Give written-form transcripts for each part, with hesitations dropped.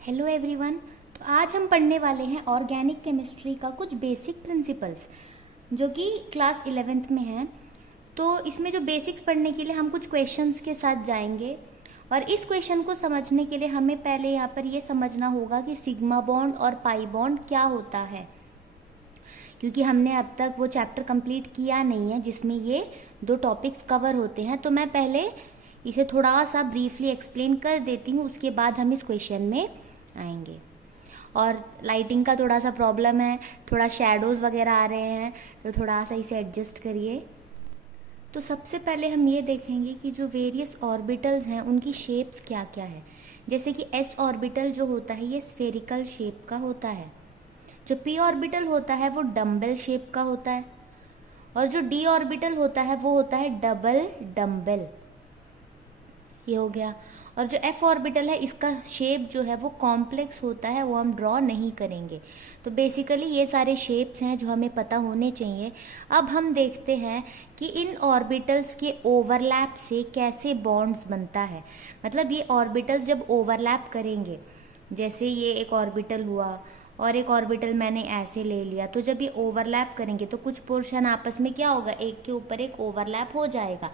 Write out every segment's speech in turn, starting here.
Hello everyone. तो आज हम पढ़ने वाले हैं ऑर्गेनिक केमिस्ट्री का कुछ बेसिक प्रिंसिपल्स जो कि क्लास 11th में है। तो इसमें जो बेसिक्स पढ़ने के लिए हम कुछ क्वेश्चंस के साथ जाएंगे और इस क्वेश्चन को समझने के लिए हमें पहले यहाँ पर ये समझना होगा कि सिग्मा बॉन्ड और पाई बॉन्ड क्या होता है, क्योंकि हमने अब तक वो चैप्टर कंप्लीट किया नहीं है जिसमें ये दो टॉपिक्स कवर होते हैं। तो मैं पहले इसे थोड़ा सा ब्रीफली एक्सप्लेन कर देती हूँ, उसके बाद हम इस क्वेश्चन में आएंगे। और लाइटिंग का थोड़ा सा प्रॉब्लम है, थोड़ा शैडोज़ वगैरह आ रहे हैं, तो थोड़ा सा इसे एडजस्ट करिए। तो सबसे पहले हम ये देखेंगे कि जो वेरियस ऑर्बिटल्स हैं उनकी शेप्स क्या क्या है। जैसे कि एस ऑर्बिटल जो होता है ये स्फेरिकल शेप का होता है, जो पी ऑर्बिटल होता है वो डम्बल शेप का होता है, और जो डी ऑर्बिटल होता है वो होता है डबल डम्बल। ये हो गया। और जो एफ ऑर्बिटल है इसका शेप जो है वो कॉम्प्लेक्स होता है, वो हम ड्रॉ नहीं करेंगे। तो बेसिकली ये सारे शेप्स हैं जो हमें पता होने चाहिए। अब हम देखते हैं कि इन ऑर्बिटल्स के ओवरलैप से कैसे बॉन्ड्स बनता है। मतलब ये ऑर्बिटल्स जब ओवरलैप करेंगे, जैसे ये एक ऑर्बिटल हुआ और एक ऑर्बिटल मैंने ऐसे ले लिया, तो जब ये ओवरलैप करेंगे तो कुछ पोर्शन आपस में क्या होगा, एक के ऊपर एक ओवरलैप हो जाएगा।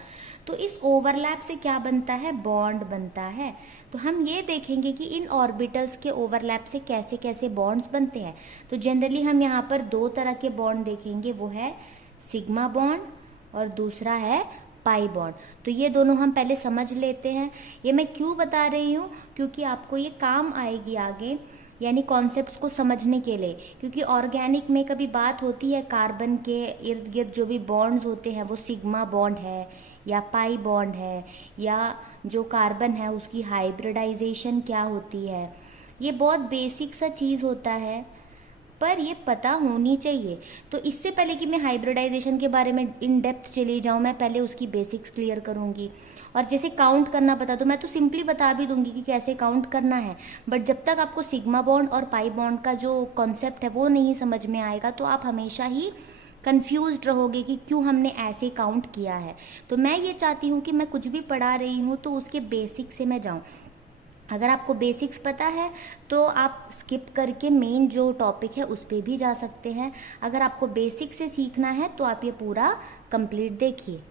तो इस ओवरलैप से क्या बनता है, बॉन्ड बनता है। तो हम ये देखेंगे कि इन ऑर्बिटल्स के ओवरलैप से कैसे कैसे बॉन्ड्स बनते हैं। तो जनरली हम यहाँ पर दो तरह के बॉन्ड देखेंगे, वो है सिग्मा बॉन्ड और दूसरा है पाई बॉन्ड। तो ये दोनों हम पहले समझ लेते हैं। ये मैं क्यों बता रही हूँ, क्योंकि आपको ये काम आएगी आगे, यानी कॉन्सेप्ट्स को समझने के लिए। क्योंकि ऑर्गेनिक में कभी बात होती है कार्बन के इर्द गिर्द जो भी बॉन्ड्स होते हैं वो सिग्मा बॉन्ड है या पाई बॉन्ड है, या जो कार्बन है उसकी हाइब्रिडाइजेशन क्या होती है। ये बहुत बेसिक सा चीज़ होता है, पर ये पता होनी चाहिए। तो इससे पहले कि मैं हाइब्रिडाइजेशन के बारे में इन डेप्थ चली जाऊँ, मैं पहले उसकी बेसिक्स क्लियर करूँगी। और जैसे काउंट करना पता तो मैं तो सिंपली बता भी दूंगी कि कैसे काउंट करना है, बट जब तक आपको सिग्मा बॉन्ड और पाई बॉन्ड का जो कॉन्सेप्ट है वो नहीं समझ में आएगा तो आप हमेशा ही कंफ्यूज्ड रहोगे कि क्यों हमने ऐसे काउंट किया है। तो मैं ये चाहती हूँ कि मैं कुछ भी पढ़ा रही हूँ तो उसके बेसिक से मैं जाऊँ। अगर आपको बेसिक्स पता है तो आप स्किप करके मेन जो टॉपिक है उस पर भी जा सकते हैं। अगर आपको बेसिक से सीखना है तो आप ये पूरा कंप्लीट देखिए।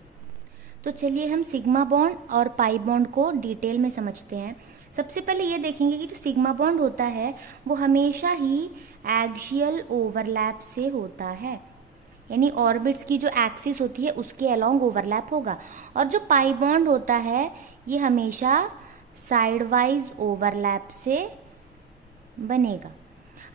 तो चलिए हम सिग्मा बॉन्ड और पाई बॉन्ड को डिटेल में समझते हैं। सबसे पहले ये देखेंगे कि जो सिग्मा बॉन्ड होता है वो हमेशा ही एक्सियल ओवरलैप से होता है, यानी ऑर्बिट्स की जो एक्सिस होती है उसके अलोंग ओवरलैप होगा। और जो पाई बॉन्ड होता है ये हमेशा साइड वाइज ओवरलैप से बनेगा।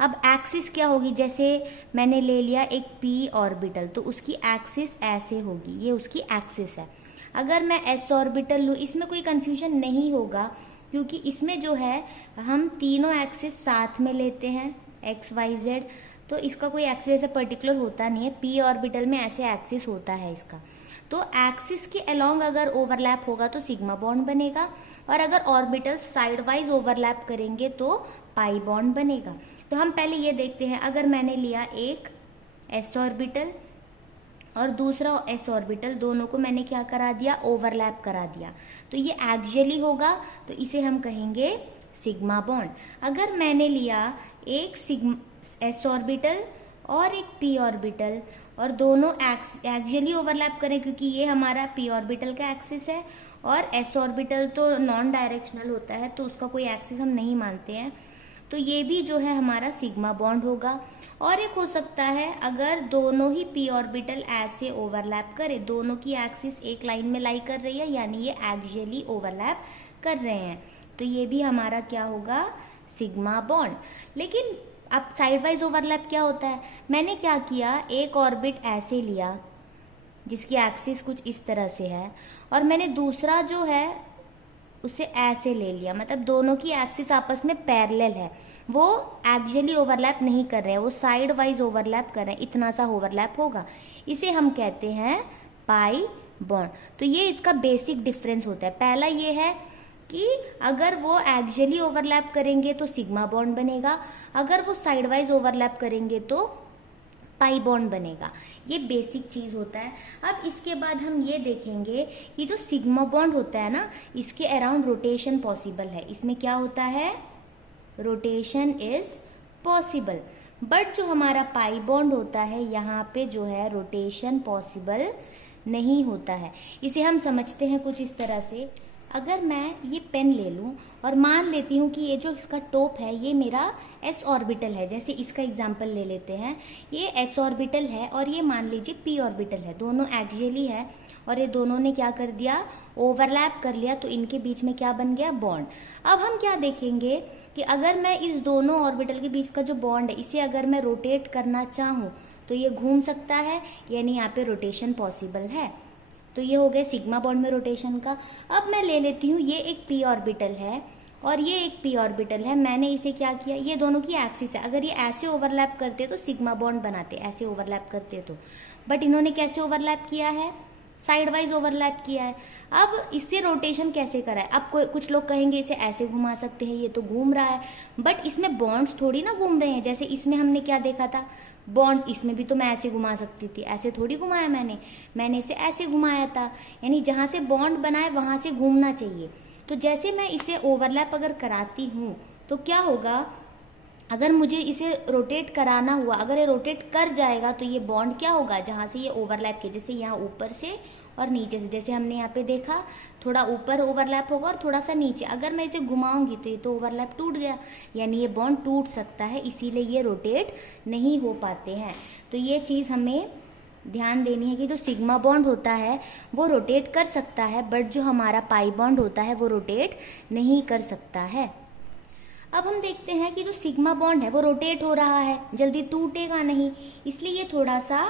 अब एक्सिस क्या होगी, जैसे मैंने ले लिया एक पी ऑर्बिटल तो उसकी एक्सिस ऐसे होगी, ये उसकी एक्सिस है। अगर मैं एस ऑर्बिटल लूँ, इसमें कोई कन्फ्यूजन नहीं होगा क्योंकि इसमें जो है हम तीनों एक्सिस साथ में लेते हैं, एक्स वाई जेड। तो इसका कोई एक्सिस ऐसा पर्टिकुलर होता नहीं है, पी ऑर्बिटल में ऐसे एक्सिस होता है इसका। तो एक्सिस के अलोंग अगर ओवरलैप होगा तो सिग्मा बॉन्ड बनेगा, और अगर ऑर्बिटल साइड वाइज ओवरलैप करेंगे तो पाई बॉन्ड बनेगा। तो हम पहले ये देखते हैं, अगर मैंने लिया एक एस ऑर्बिटल और दूसरा एस ऑर्बिटल, दोनों को मैंने क्या करा दिया, ओवरलैप करा दिया, तो ये एक्सियली होगा, तो इसे हम कहेंगे सिग्मा बॉन्ड। अगर मैंने लिया एक एस ऑर्बिटल और एक पी ऑर्बिटल और दोनों एक्सियली ओवरलैप करें, क्योंकि ये हमारा पी ऑर्बिटल का एक्सिस है और एस ऑर्बिटल तो नॉन डायरेक्शनल होता है तो उसका कोई एक्सिस हम नहीं मानते हैं, तो ये भी जो है हमारा सिग्मा बॉन्ड होगा। और एक हो सकता है अगर दोनों ही पी ऑर्बिटल ऐसे ओवरलैप करे, दोनों की एक्सिस एक लाइन में लाई कर रही है, यानी ये एक्सियली ओवरलैप कर रहे हैं, तो ये भी हमारा क्या होगा, सिग्मा बॉन्ड। लेकिन अब साइड वाइज ओवरलैप क्या होता है, मैंने क्या किया, एक ऑर्बिट ऐसे लिया जिसकी एक्सिस कुछ इस तरह से है, और मैंने दूसरा जो है उसे ऐसे ले लिया, मतलब दोनों की एक्सिस आपस में पैरेलल है, वो एक्सियली ओवरलैप नहीं कर रहे हैं, वो साइड वाइज ओवरलैप कर रहे हैं, इतना सा ओवरलैप होगा, इसे हम कहते हैं पाई बॉन्ड। तो ये इसका बेसिक डिफरेंस होता है। पहला ये है कि अगर वो एक्सियली ओवरलैप करेंगे तो सिग्मा बॉन्ड बनेगा, अगर वो साइड वाइज ओवरलैप करेंगे तो पाई बॉन्ड बनेगा। ये बेसिक चीज़ होता है। अब इसके बाद हम ये देखेंगे कि जो सिग्मा बॉन्ड होता है ना, इसके अराउंड रोटेशन पॉसिबल है। इसमें क्या होता है, रोटेशन इज पॉसिबल। बट जो हमारा पाई बॉन्ड होता है यहाँ पे जो है रोटेशन पॉसिबल नहीं होता है। इसे हम समझते हैं कुछ इस तरह से, अगर मैं ये पेन ले लूँ और मान लेती हूँ कि ये जो इसका टॉप है ये मेरा s ऑर्बिटल है, जैसे इसका एग्जांपल ले लेते हैं, ये s ऑर्बिटल है और ये मान लीजिए p ऑर्बिटल है, दोनों एक्सियली है और ये दोनों ने क्या कर दिया, ओवरलैप कर लिया, तो इनके बीच में क्या बन गया, बॉन्ड। अब हम क्या देखेंगे कि अगर मैं इस दोनों ऑर्बिटल के बीच का जो बॉन्ड है इसे अगर मैं रोटेट करना चाहूँ तो ये घूम सकता है, यानी यहाँ पे रोटेशन पॉसिबल है। तो ये हो गया सिग्मा बॉन्ड में रोटेशन का। अब मैं ले लेती हूँ ये एक p ऑर्बिटल है और ये एक p ऑर्बिटल है, मैंने इसे क्या किया, ये दोनों की एक्सिस है, अगर ये ऐसे ओवरलैप करते तो सिग्मा बॉन्ड बनाते, ऐसे ओवरलैप करते तो, बट इन्होंने कैसे ओवरलैप किया है, साइड वाइज ओवरलैप किया है। अब इससे रोटेशन कैसे करा है, अब कुछ लोग कहेंगे इसे ऐसे घुमा सकते हैं, ये तो घूम रहा है, बट इसमें बॉन्ड्स थोड़ी ना घूम रहे हैं। जैसे इसमें हमने क्या देखा था, बॉन्ड्स, इसमें भी तो मैं ऐसे घुमा सकती थी, ऐसे थोड़ी घुमाया मैंने इसे ऐसे घुमाया था, यानी जहाँ से बॉन्ड बनाए वहाँ से घूमना चाहिए। तो जैसे मैं इसे ओवरलैप अगर कराती हूँ तो क्या होगा, अगर मुझे इसे रोटेट कराना हुआ, अगर ये रोटेट कर जाएगा तो ये बॉन्ड क्या होगा, जहाँ से ये ओवरलैप किया, जैसे यहाँ ऊपर से और नीचे से, जैसे हमने यहाँ पे देखा थोड़ा ऊपर ओवरलैप होगा और थोड़ा सा नीचे, अगर मैं इसे घुमाऊंगी तो ये तो ओवरलैप टूट गया, यानी ये बॉन्ड टूट सकता है, इसीलिए ये रोटेट नहीं हो पाते हैं। तो ये चीज़ हमें ध्यान देनी है कि जो सिग्मा बॉन्ड होता है वो रोटेट कर सकता है, बट जो हमारा पाई बॉन्ड होता है वो रोटेट नहीं कर सकता है। अब हम देखते हैं कि जो सिग्मा बॉन्ड है वो रोटेट हो रहा है, जल्दी टूटेगा नहीं, इसलिए ये थोड़ा सा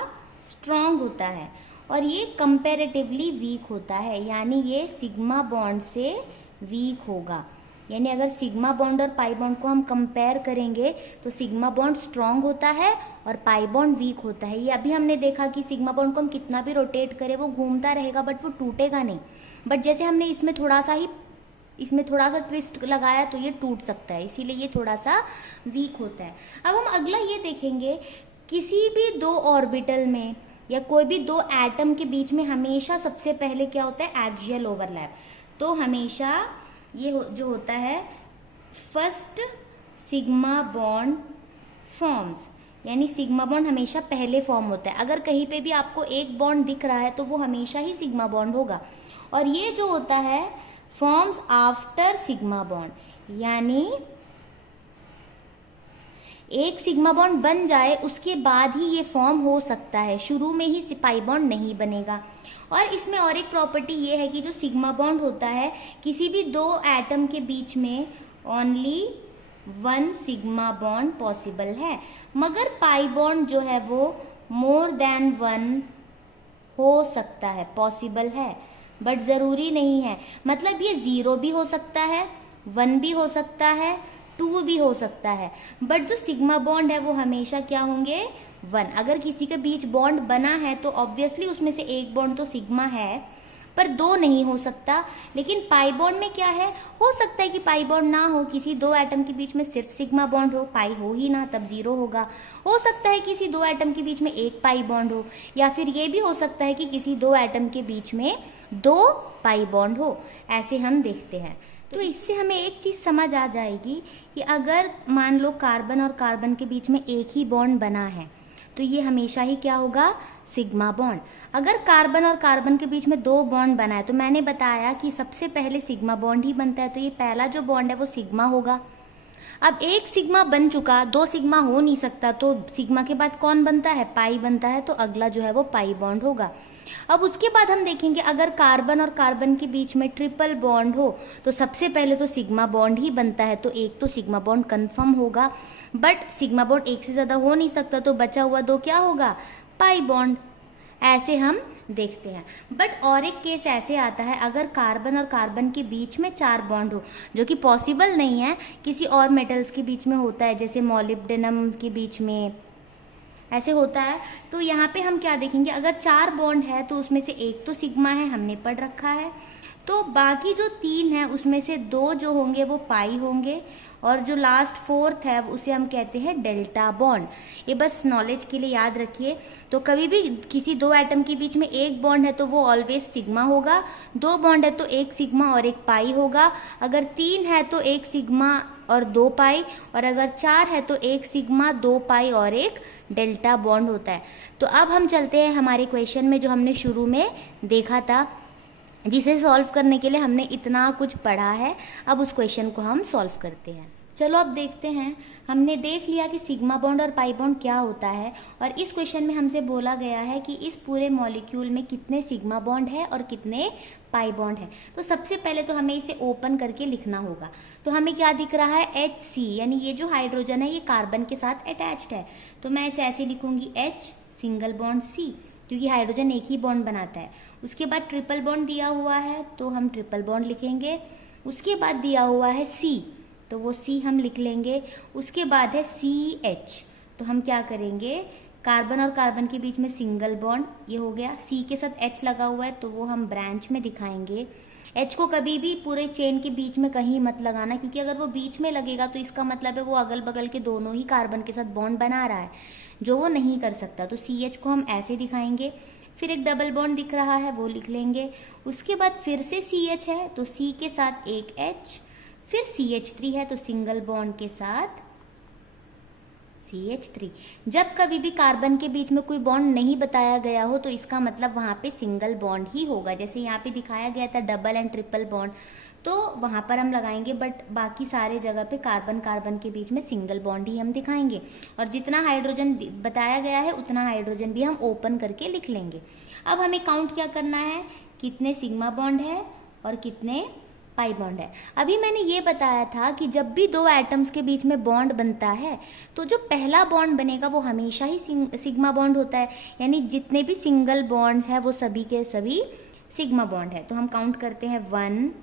स्ट्रॉन्ग होता है और ये कंपैरेटिवली वीक होता है, यानी ये सिग्मा बॉन्ड से वीक होगा। यानी अगर सिग्मा बॉन्ड और पाई बॉन्ड को हम कंपेयर करेंगे तो सिग्मा बॉन्ड स्ट्रॉन्ग होता है और पाई बॉन्ड वीक होता है। ये अभी हमने देखा कि सिग्मा बॉन्ड को हम कितना भी रोटेट करें वो घूमता रहेगा बट वो टूटेगा नहीं, बट जैसे हमने इसमें थोड़ा सा ट्विस्ट लगाया तो ये टूट सकता है, इसीलिए ये थोड़ा सा वीक होता है। अब हम अगला ये देखेंगे, किसी भी दो ऑर्बिटल में या कोई भी दो एटम के बीच में हमेशा सबसे पहले क्या होता है, एक्सियल ओवरलैप। तो हमेशा ये जो होता है फर्स्ट सिग्मा बॉन्ड फॉर्म्स, यानी सिग्मा बॉन्ड हमेशा पहले फॉर्म होता है। अगर कहीं पे भी आपको एक बॉन्ड दिख रहा है तो वो हमेशा ही सिग्मा बॉन्ड होगा, और ये जो होता है फॉर्म्स आफ्टर सिग्मा बॉन्ड, यानी एक सिग्मा बॉन्ड बन जाए उसके बाद ही ये फॉर्म हो सकता है, शुरू में ही पाई बॉन्ड नहीं बनेगा। और इसमें और एक प्रॉपर्टी ये है कि जो सिग्मा बॉन्ड होता है किसी भी दो एटम के बीच में only one sigma bond possible है, मगर पाई बॉन्ड जो है वो मोर देन वन हो सकता है, पॉसिबल है, बट ज़रूरी नहीं है। मतलब ये 0 भी हो सकता है, 1 भी हो सकता है, 2 भी हो सकता है, बट जो सिग्मा बॉन्ड है वो हमेशा क्या होंगे, 1। अगर किसी के बीच बॉन्ड बना है तो ऑब्वियसली उसमें से एक बॉन्ड तो सिग्मा है, पर 2 नहीं हो सकता। लेकिन पाई बॉन्ड में क्या है, हो सकता है कि पाई बॉन्ड ना हो, किसी दो एटम के बीच में सिर्फ सिग्मा बॉन्ड हो, पाई हो ही ना, तब 0 होगा। हो सकता है किसी दो एटम के बीच में एक पाई बॉन्ड हो, या फिर ये भी हो सकता है कि किसी दो एटम के बीच में 2 पाई बॉन्ड हो, ऐसे हम देखते हैं। तो इससे हमें एक चीज़ समझ आ जाएगी कि अगर मान लो कार्बन और कार्बन के बीच में एक ही बॉन्ड बना है तो ये हमेशा ही क्या होगा, सिग्मा बॉन्ड। अगर कार्बन और कार्बन के बीच में 2 बॉन्ड बना है तो मैंने बताया कि सबसे पहले सिग्मा बॉन्ड ही बनता है, तो ये पहला जो बॉन्ड है वो सिग्मा होगा। अब एक सिग्मा बन चुका, 2 सिग्मा हो नहीं सकता, तो सिग्मा के बाद कौन बनता है, पाई बनता है, तो अगला जो है वो पाई बॉन्ड होगा। अब उसके बाद हम देखेंगे अगर कार्बन और कार्बन के बीच में ट्रिपल बॉन्ड हो तो सबसे पहले तो सिग्मा बॉन्ड ही बनता है, तो एक तो सिग्मा बॉन्ड कंफर्म होगा, बट सिग्मा बॉन्ड एक से ज़्यादा हो नहीं सकता, तो बचा हुआ 2 क्या होगा, पाई बॉन्ड। ऐसे हम देखते हैं। बट और एक केस ऐसे आता है अगर कार्बन और कार्बन के बीच में 4 बॉन्ड हो, जो कि पॉसिबल नहीं है, किसी और मेटल्स के बीच में होता है, जैसे मॉलिब्डेनम के बीच में ऐसे होता है। तो यहाँ पे हम क्या देखेंगे, अगर 4 बॉन्ड है तो उसमें से एक तो सिग्मा है, हमने पढ़ रखा है, तो बाकी जो 3 है उसमें से 2 जो होंगे वो पाई होंगे, और जो लास्ट 4th है उसे हम कहते हैं डेल्टा बॉन्ड। ये बस नॉलेज के लिए याद रखिए। तो कभी भी किसी 2 एटम के बीच में एक बॉन्ड है तो वो ऑलवेज सिग्मा होगा, 2 बॉन्ड है तो एक सिग्मा और एक पाई होगा, अगर 3 है तो एक सिग्मा और 2 पाई, और अगर 4 है तो एक सिग्मा 2 पाई और एक डेल्टा बॉन्ड होता है। तो अब हम चलते हैं हमारे क्वेश्चन में जो हमने शुरू में देखा था, जिसे सॉल्व करने के लिए हमने इतना कुछ पढ़ा है। अब उस क्वेश्चन को हम सॉल्व करते हैं। चलो अब देखते हैं। हमने देख लिया कि सिग्मा बॉन्ड और पाई बॉन्ड क्या होता है, और इस क्वेश्चन में हमसे बोला गया है कि इस पूरे मॉलिक्यूल में कितने सिग्मा बॉन्ड है और कितने पाई बॉन्ड है। तो सबसे पहले तो हमें इसे ओपन करके लिखना होगा। तो हमें क्या दिख रहा है, HC, यानी ये जो हाइड्रोजन है ये कार्बन के साथ अटैच्ड है। तो मैं इसे ऐसे लिखूंगी H सिंगल बॉन्ड C, क्योंकि हाइड्रोजन एक ही बॉन्ड बनाता है। उसके बाद ट्रिपल बॉन्ड दिया हुआ है तो हम ट्रिपल बॉन्ड लिखेंगे। उसके बाद दिया हुआ है C, तो वो C हम लिख लेंगे। उसके बाद है CH, तो हम क्या करेंगे, कार्बन और कार्बन के बीच में सिंगल बॉन्ड, ये हो गया। C के साथ H लगा हुआ है तो वो हम ब्रांच में दिखाएंगे। H को कभी भी पूरे चेन के बीच में कहीं मत लगाना, क्योंकि अगर वो बीच में लगेगा तो इसका मतलब है वो अगल बगल के दोनों ही कार्बन के साथ बॉन्ड बना रहा है, जो वो नहीं कर सकता। तो CH को हम ऐसे दिखाएंगे। फिर एक डबल बॉन्ड दिख रहा है वो लिख लेंगे। उसके बाद फिर से CH है तो C के साथ एक H, फिर CH3 है तो सिंगल बॉन्ड के साथ CH3। जब कभी भी कार्बन के बीच में कोई बॉन्ड नहीं बताया गया हो तो इसका मतलब वहाँ पे सिंगल बॉन्ड ही होगा। जैसे यहाँ पे दिखाया गया था डबल एंड ट्रिपल बॉन्ड, तो वहाँ पर हम लगाएंगे, बट बाकी सारे जगह पे कार्बन कार्बन के बीच में सिंगल बॉन्ड ही हम दिखाएंगे। और जितना हाइड्रोजन बताया गया है उतना हाइड्रोजन भी हम ओपन करके लिख लेंगे। अब हमें काउंट क्या करना है, कितने सिग्मा बॉन्ड है और कितने पाई बॉन्ड है। अभी मैंने ये बताया था कि जब भी 2 एटम्स के बीच में बॉन्ड बनता है तो जो पहला बॉन्ड बनेगा वो हमेशा ही सिग्मा बॉन्ड होता है, यानी जितने भी सिंगल बॉन्ड्स हैं वो सभी के सभी सिग्मा बॉन्ड है। तो हम काउंट करते हैं 1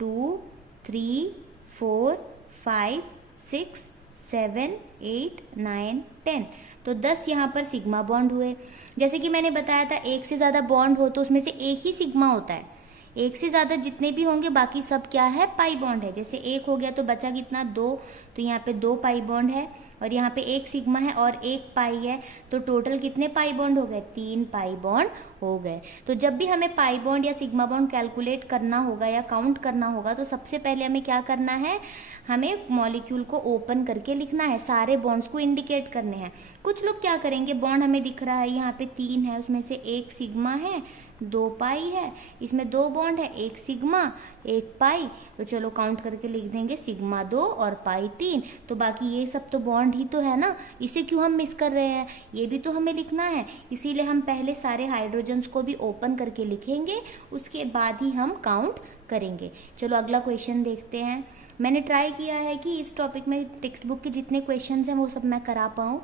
2 3 4 5 6 7 8 9 10, तो 10 यहाँ पर सिग्मा बॉन्ड हुए। जैसे कि मैंने बताया था एक से ज़्यादा बॉन्ड हो तो उसमें से एक ही सिग्मा होता है, एक से ज़्यादा जितने भी होंगे बाकी सब क्या है, पाई बॉन्ड है। जैसे एक हो गया तो बचा कितना, 2, तो यहाँ पे 2 पाई बॉन्ड है, और यहाँ पे एक सिग्मा है और एक पाई है, तो टोटल कितने पाई बॉन्ड हो गए, 3 पाई बॉन्ड हो गए। तो जब भी हमें पाई बॉन्ड या सिग्मा बॉन्ड कैलकुलेट करना होगा या काउंट करना होगा तो सबसे पहले हमें क्या करना है, हमें मॉलिक्यूल को ओपन करके लिखना है, सारे बॉन्ड्स को इंडिकेट करने हैं। कुछ लोग क्या करेंगे, बॉन्ड हमें दिख रहा है यहाँ पे 3 है, उसमें से एक सिग्मा है 2 पाई है, इसमें 2 बॉन्ड है, एक सिग्मा एक पाई, तो चलो काउंट करके लिख देंगे सिग्मा 2 और पाई 3। तो बाकी ये सब तो बॉन्ड ही तो है ना, इसे क्यों हम मिस कर रहे हैं, ये भी तो हमें लिखना है। इसीलिए हम पहले सारे हाइड्रोजन्स को भी ओपन करके लिखेंगे, उसके बाद ही हम काउंट करेंगे। चलो अगला क्वेश्चन देखते हैं। मैंने ट्राई किया है कि इस टॉपिक में टेक्स्ट बुक के जितने क्वेश्चन हैं वो सब मैं करा पाऊँ,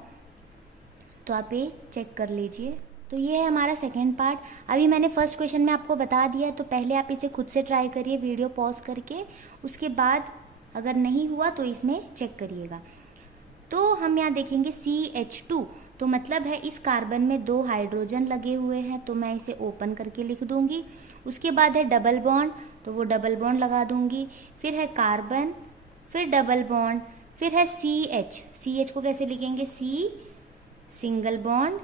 तो आप ये चेक कर लीजिए। तो ये है हमारा सेकेंड पार्ट। अभी मैंने फर्स्ट क्वेश्चन में आपको बता दिया है, तो पहले आप इसे खुद से ट्राई करिए वीडियो पॉज करके, उसके बाद अगर नहीं हुआ तो इसमें चेक करिएगा। तो हम यहाँ देखेंगे CH2, तो मतलब है इस कार्बन में 2 हाइड्रोजन लगे हुए हैं, तो मैं इसे ओपन करके लिख दूंगी। उसके बाद है डबल बॉन्ड, तो वो डबल बॉन्ड लगा दूंगी। फिर है कार्बन, फिर डबल बॉन्ड, फिर है CH को कैसे लिखेंगे, C सिंगल बॉन्ड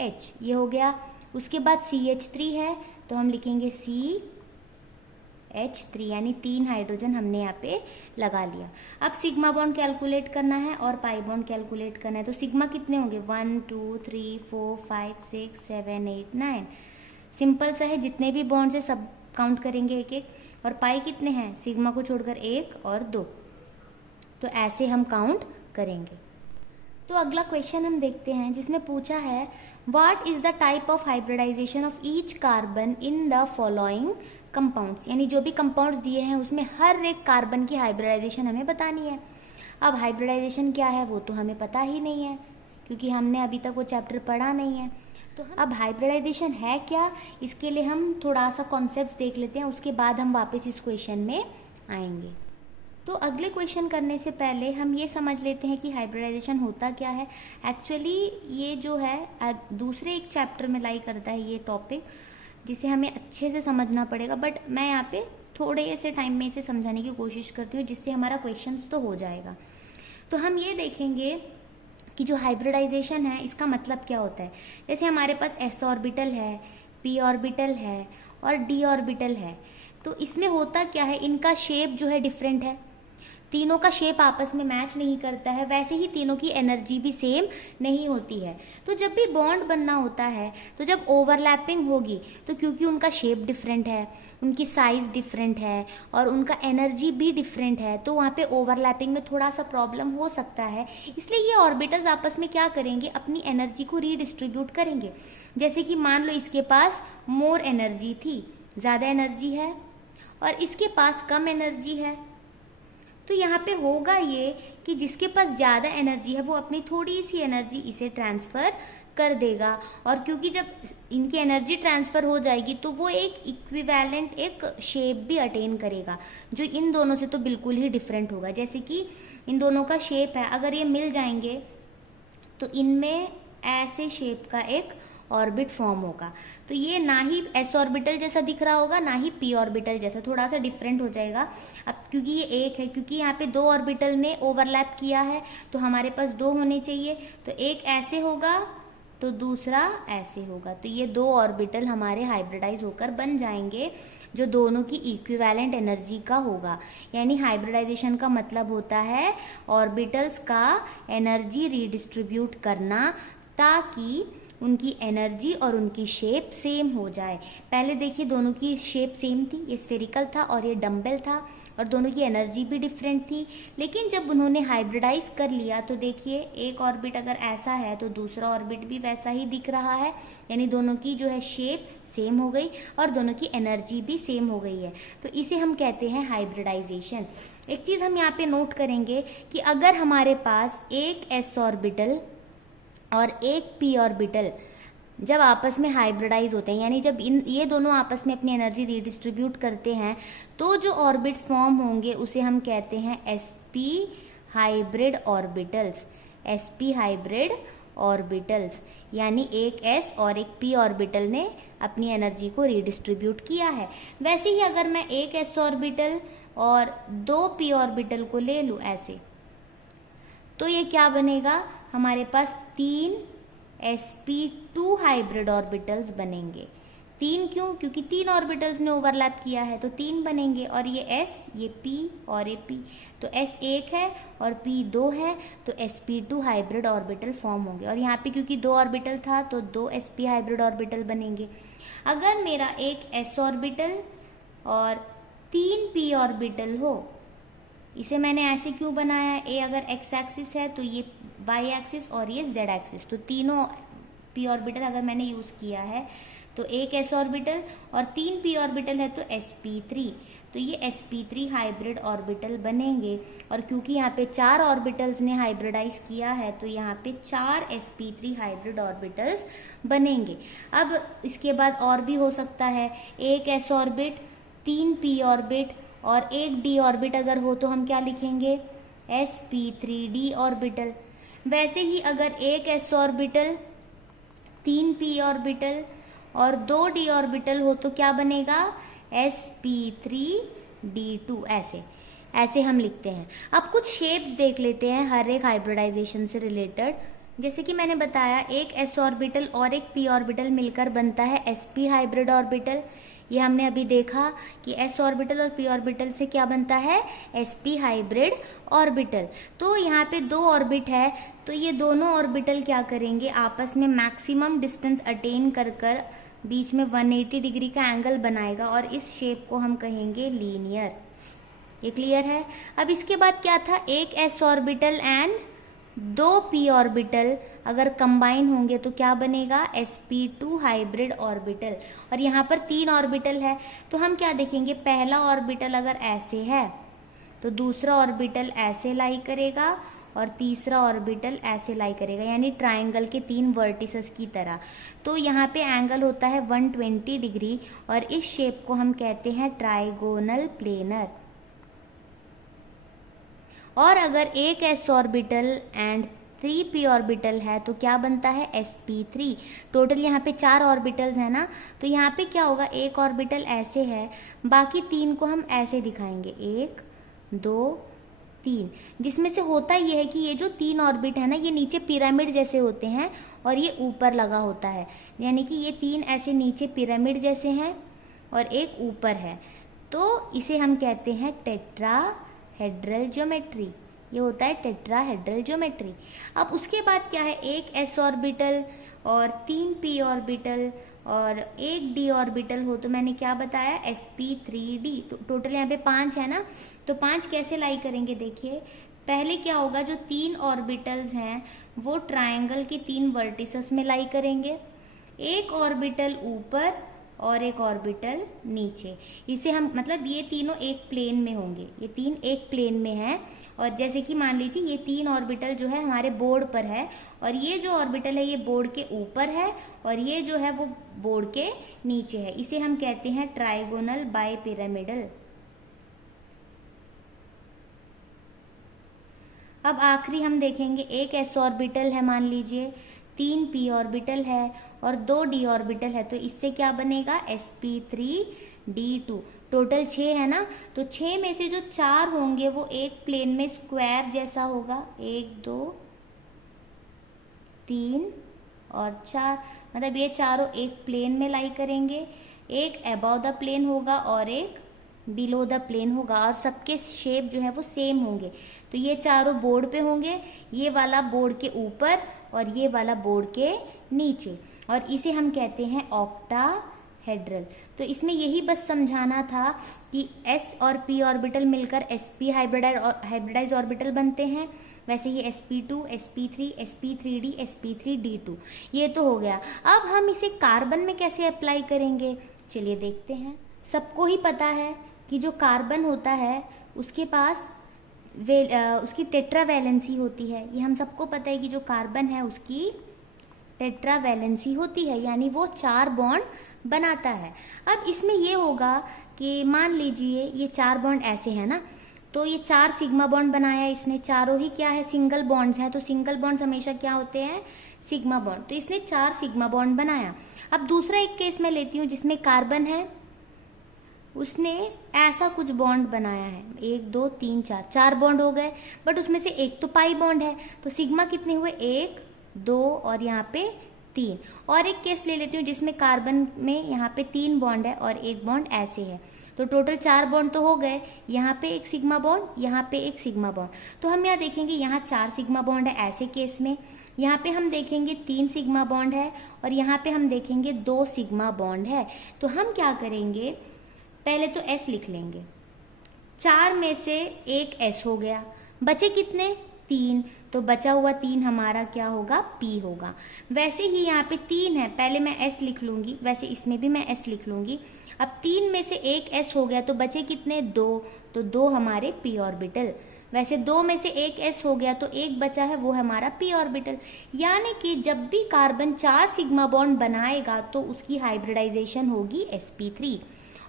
H, ये हो गया। उसके बाद CH3 है तो हम लिखेंगे CH3, यानी 3 हाइड्रोजन हमने यहाँ पे लगा लिया। अब सिग्मा बॉन्ड कैलकुलेट करना है और पाई बॉन्ड कैलकुलेट करना है। तो सिग्मा कितने होंगे, 1 2 3 4 5 6 7 8 9, सिंपल सा है, जितने भी बॉन्ड्स है सब काउंट करेंगे एक एक। और पाई कितने हैं, सिग्मा को छोड़कर 1 और 2, तो ऐसे हम काउंट करेंगे। तो अगला क्वेश्चन हम देखते हैं जिसमें पूछा है what is the type of hybridisation of each carbon in the following compounds, यानी जो भी कंपाउंड्स दिए हैं उसमें हर एक कार्बन की हाइब्रिडाइजेशन हमें बतानी है। अब हाइब्रिडाइजेशन क्या है वो तो हमें पता ही नहीं है, क्योंकि हमने अभी तक वो चैप्टर पढ़ा नहीं है। तो अब हाइब्रिडाइजेशन है क्या, इसके लिए हम थोड़ा सा कॉन्सेप्ट देख लेते हैं, उसके बाद हम वापस इस क्वेश्चन में आएंगे। तो अगले क्वेश्चन करने से पहले हम ये समझ लेते हैं कि हाइब्रिडाइजेशन होता क्या है। एक्चुअली ये जो है दूसरे एक चैप्टर में लाई करता है ये टॉपिक, जिसे हमें अच्छे से समझना पड़ेगा, बट मैं यहाँ पे थोड़े से टाइम में इसे समझाने की कोशिश करती हूँ जिससे हमारा क्वेश्चंस तो हो जाएगा। तो हम ये देखेंगे कि जो हाइब्रिडाइजेशन है इसका मतलब क्या होता है। जैसे हमारे पास s ऑर्बिटल है, p ऑर्बिटल है और d ऑर्बिटल है, तो इसमें होता क्या है, इनका शेप जो है डिफरेंट है, तीनों का शेप आपस में मैच नहीं करता है, वैसे ही तीनों की एनर्जी भी सेम नहीं होती है। तो जब भी बॉन्ड बनना होता है तो जब ओवरलैपिंग होगी तो क्योंकि उनका शेप डिफरेंट है, उनकी साइज़ डिफरेंट है और उनका एनर्जी भी डिफरेंट है, तो वहाँ पे ओवरलैपिंग में थोड़ा सा प्रॉब्लम हो सकता है। इसलिए ये ऑर्बिटल्स आपस में क्या करेंगे, अपनी एनर्जी को रीडिस्ट्रीब्यूट करेंगे। जैसे कि मान लो इसके पास मोर एनर्जी थी, ज़्यादा एनर्जी है, और इसके पास कम एनर्जी है, तो यहाँ पे होगा ये कि जिसके पास ज़्यादा एनर्जी है वो अपनी थोड़ी सी एनर्जी इसे ट्रांसफ़र कर देगा, और क्योंकि जब इनकी एनर्जी ट्रांसफ़र हो जाएगी तो वो एक इक्विवेलेंट एक शेप भी अटेन करेगा जो इन दोनों से तो बिल्कुल ही डिफरेंट होगा। जैसे कि इन दोनों का शेप है, अगर ये मिल जाएंगे तो इनमें ऐसे शेप का एक ऑर्बिट फॉर्म होगा। तो ये ना ही s ऑर्बिटल जैसा दिख रहा होगा ना ही p ऑर्बिटल जैसा, थोड़ा सा डिफरेंट हो जाएगा। अब क्योंकि ये एक है, क्योंकि यहाँ पे दो ऑर्बिटल ने ओवरलैप किया है तो हमारे पास दो होने चाहिए, तो एक ऐसे होगा तो दूसरा ऐसे होगा, तो ये दो ऑर्बिटल हमारे हाइब्रिडाइज होकर बन जाएंगे जो दोनों की इक्विवेलेंट एनर्जी का होगा। यानी हाइब्रिडाइजेशन का मतलब होता है ऑर्बिटल्स का एनर्जी रीडिस्ट्रीब्यूट करना ताकि उनकी एनर्जी और उनकी शेप सेम हो जाए। पहले देखिए दोनों की शेप सेम थी, ये स्फेरिकल था और ये डम्बल था, और दोनों की एनर्जी भी डिफरेंट थी। लेकिन जब उन्होंने हाइब्रिडाइज कर लिया तो देखिए एक ऑर्बिट अगर ऐसा है तो दूसरा ऑर्बिट भी वैसा ही दिख रहा है, यानी दोनों की जो है शेप सेम हो गई और दोनों की एनर्जी भी सेम हो गई है, तो इसे हम कहते हैं हाइब्रिडाइजेशन। एक चीज़ हम यहाँ पे नोट करेंगे कि अगर हमारे पास एक s ऑर्बिटल और एक p ऑर्बिटल जब आपस में हाइब्रिडाइज होते हैं, यानी जब ये दोनों आपस में अपनी एनर्जी रीडिस्ट्रीब्यूट करते हैं, तो जो ऑर्बिट्स फॉर्म होंगे उसे हम कहते हैं sp hybrid orbitals. sp hybrid orbitals यानी एक s और एक p ऑर्बिटल ने अपनी एनर्जी को रीडिस्ट्रीब्यूट किया है। वैसे ही अगर मैं एक s ऑर्बिटल और दो p ऑर्बिटल को ले लूँ ऐसे, तो ये क्या बनेगा, हमारे पास तीन sp2 हाइब्रिड ऑर्बिटल्स बनेंगे। तीन क्यों, क्योंकि तीन ऑर्बिटल्स ने ओवरलैप किया है तो तीन बनेंगे, और ये s, ये p और ये p, तो s एक है और p दो है, तो sp2 हाइब्रिड ऑर्बिटल फॉर्म होंगे। और यहाँ पे क्योंकि दो ऑर्बिटल था तो दो sp हाइब्रिड ऑर्बिटल बनेंगे। अगर मेरा एक s ऑर्बिटल और तीन p ऑर्बिटल हो, इसे मैंने ऐसे क्यों बनाया है, a अगर x एक्सिस है तो ये y एक्सिस और ये z एक्सिस, तो तीनों p ऑर्बिटल अगर मैंने यूज़ किया है तो एक s ऑर्बिटल और तीन p ऑर्बिटल है तो sp3, तो ये sp3 हाइब्रिड ऑर्बिटल बनेंगे। और क्योंकि यहाँ पे चार ऑर्बिटल्स ने हाइब्रिडाइज किया है तो यहाँ पे चार sp3 हाइब्रिड ऑर्बिटल्स बनेंगे। अब इसके बाद और भी हो सकता है, एक s ऑर्बिट, तीन p ऑर्बिट और एक d ऑर्बिट अगर हो तो हम क्या लिखेंगे, sp3d ऑर्बिटल। वैसे ही अगर एक s ऑर्बिटल, तीन p ऑर्बिटल और दो d ऑर्बिटल हो तो क्या बनेगा, sp3d2। ऐसे हम लिखते हैं। अब कुछ शेप्स देख लेते हैं हर एक हाइब्रिडाइजेशन से रिलेटेड। जैसे कि मैंने बताया एक s ऑर्बिटल और एक p ऑर्बिटल मिलकर बनता है sp हाइब्रिड ऑर्बिटल। ये हमने अभी देखा कि s ऑर्बिटल और p ऑर्बिटल से क्या बनता है, sp हाइब्रिड ऑर्बिटल। तो यहाँ पे दो ऑर्बिट है तो ये दोनों ऑर्बिटल क्या करेंगे, आपस में मैक्सिमम डिस्टेंस अटेन कर कर बीच में 180 डिग्री का एंगल बनाएगा, और इस शेप को हम कहेंगे लीनियर। ये क्लियर है। अब इसके बाद क्या था, एक s ऑर्बिटल एंड दो p ऑर्बिटल अगर कंबाइन होंगे तो क्या बनेगा, sp2 हाइब्रिड ऑर्बिटल। और यहाँ पर तीन ऑर्बिटल है तो हम क्या देखेंगे, पहला ऑर्बिटल अगर ऐसे है तो दूसरा ऑर्बिटल ऐसे लाई करेगा और तीसरा ऑर्बिटल ऐसे लाई करेगा, यानी ट्रायंगल के तीन वर्टिसेस की तरह। तो यहाँ पे एंगल होता है 120 डिग्री और इस शेप को हम कहते हैं ट्राइगोनल प्लेनर। और अगर एक s orbital and 3p orbital है तो क्या बनता है sp3। टोटल यहाँ पे 4 ऑर्बिटल्स है ना, तो यहाँ पे क्या होगा, एक ऑर्बिटल ऐसे है, बाकी 3 को हम ऐसे दिखाएंगे, 1 2 3, जिसमें से होता ये है कि ये जो 3 ऑर्बिट है ना, ये नीचे पिरामिड जैसे होते हैं और ये ऊपर लगा होता है, यानी कि ये 3 ऐसे नीचे पिरामिड जैसे हैं और एक ऊपर है, तो इसे हम कहते हैं टेट्राहेड्रल ज्योमेट्री। ये होता है टेट्राहेड्रल ज्योमेट्री। अब उसके बाद क्या है, एक s ऑर्बिटल और 3 p ऑर्बिटल और एक d ऑर्बिटल हो तो मैंने क्या बताया, sp3d। तो टोटल यहाँ पे 5 है ना, तो 5 कैसे लाई करेंगे, देखिए पहले क्या होगा, जो 3 ऑर्बिटल्स हैं वो ट्रायंगल के 3 वर्टिसेस में लाई करेंगे, एक ऑर्बिटल ऊपर और एक ऑर्बिटल नीचे। इसे हम मतलब ये तीनों एक प्लेन में होंगे, ये 3 एक प्लेन में हैं। और जैसे कि मान लीजिए ये 3 ऑर्बिटल जो है हमारे बोर्ड पर है और ये जो ऑर्बिटल है ये बोर्ड के ऊपर है और ये जो है वो बोर्ड के नीचे है, इसे हम कहते हैं ट्राइगोनल बाइपिरामिडल। अब आखिरी हम देखेंगे, एक s ऑर्बिटल है मान लीजिए, 3 p ऑर्बिटल है और 2 d ऑर्बिटल है, तो इससे क्या बनेगा, sp3d2। टोटल 6 है ना, तो 6 में से जो 4 होंगे वो एक प्लेन में स्क्वायर जैसा होगा, 1 2 3 और 4, मतलब ये चारों एक प्लेन में लाई करेंगे, एक अबव द प्लेन होगा और एक बिलो द प्लेन होगा और सबके शेप जो है वो सेम होंगे। तो ये चारों बोर्ड पे होंगे, ये वाला बोर्ड के ऊपर और ये वाला बोर्ड के नीचे, और इसे हम कहते हैं ऑक्टाहेड्रल। तो इसमें यही बस समझाना था कि s और p ऑर्बिटल मिलकर sp हाइब्रिडाइज ऑर्बिटल बनते हैं, वैसे ही sp2 sp3 sp3d sp3d2, ये तो हो गया। अब हम इसे कार्बन में कैसे अप्लाई करेंगे, चलिए देखते हैं। सबको ही पता है कि जो कार्बन होता है उसके पास उसकी टेट्रावैलेंसी होती है, ये हम सबको पता है कि जो कार्बन है उसकी टेट्रावैलेंसी होती है, यानी वो 4 बॉन्ड बनाता है। अब इसमें ये होगा कि मान लीजिए ये 4 बॉन्ड ऐसे है ना, तो ये 4 सिग्मा बॉन्ड बनाया इसने, चारों ही क्या है, सिंगल बॉन्ड्स हैं, तो सिंगल बॉन्ड्स हमेशा क्या होते हैं, सिग्मा बॉन्ड, तो इसने 4 सिग्मा बॉन्ड बनाया। अब दूसरा एक केस मैं लेती हूँ जिसमें कार्बन है, उसने ऐसा कुछ बॉन्ड बनाया है, 1 2 3 4 बॉन्ड हो गए, बट उसमें से एक तो पाई बॉन्ड है, तो सिग्मा कितने हुए, 1 2 और यहाँ पे 3। और एक केस ले लेती हूँ जिसमें कार्बन में यहाँ पे 3 बॉन्ड है और एक बॉन्ड ऐसे है, तो टोटल 4 बॉन्ड तो हो गए, यहाँ पे एक सिग्मा बॉन्ड, यहाँ पे एक सिग्मा बॉन्ड। तो हम यहाँ देखेंगे यहाँ 4 सिग्मा बॉन्ड है ऐसे केस में, यहाँ पे हम देखेंगे 3 सिग्मा बॉन्ड है और यहाँ पे हम देखेंगे 2 सिग्मा बॉन्ड है। तो हम क्या करेंगे, पहले तो S लिख लेंगे, 4 में से एक S हो गया, बचे कितने, 3, तो बचा हुआ 3 हमारा क्या होगा, P होगा। वैसे ही यहाँ पे 3 है, पहले मैं S लिख लूँगी, वैसे इसमें भी मैं S लिख लूँगी। अब 3 में से एक S हो गया तो बचे कितने, 2, तो 2 हमारे P ऑर्बिटल। वैसे 2 में से एक S हो गया तो एक बचा है, वो हमारा P ऑर्बिटल। यानी कि जब भी कार्बन 4 सिग्मा बॉन्ड बनाएगा तो उसकी हाइब्रिडाइजेशन होगी sp3,